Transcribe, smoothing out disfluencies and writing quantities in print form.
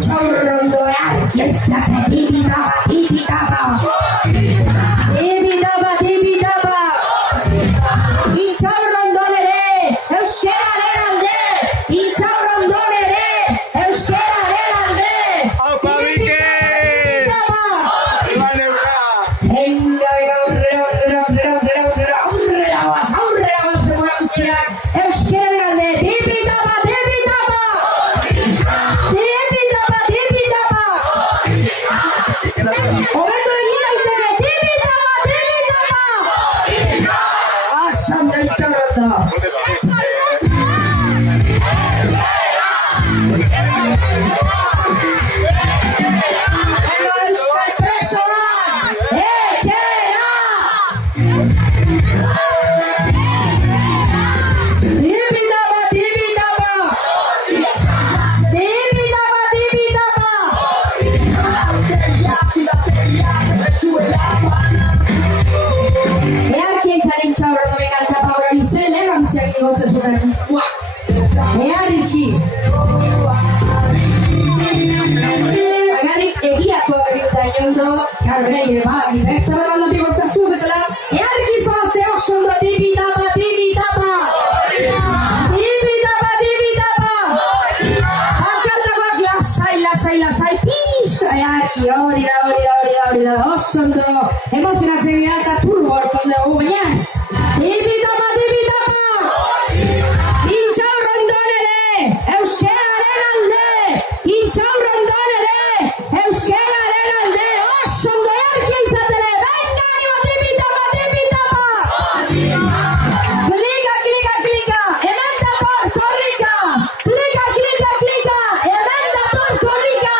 chorro e archiesta che divitava. Il ciaurondone re, euskera heralde. Il ciaurondone re, euskera heralde. Aupa Mikel! Emozionatzen gara turbo orkonde dugu, bainaz. Dibitapa! Intxaurrondon ere, euskeraren alde! Intxaurrondon ere, euskeraren alde! Osondo earkia izatele! Venga, animo, dibitapa! Klika! Hemen dator, korrika! Klika! Hemen dator, korrika!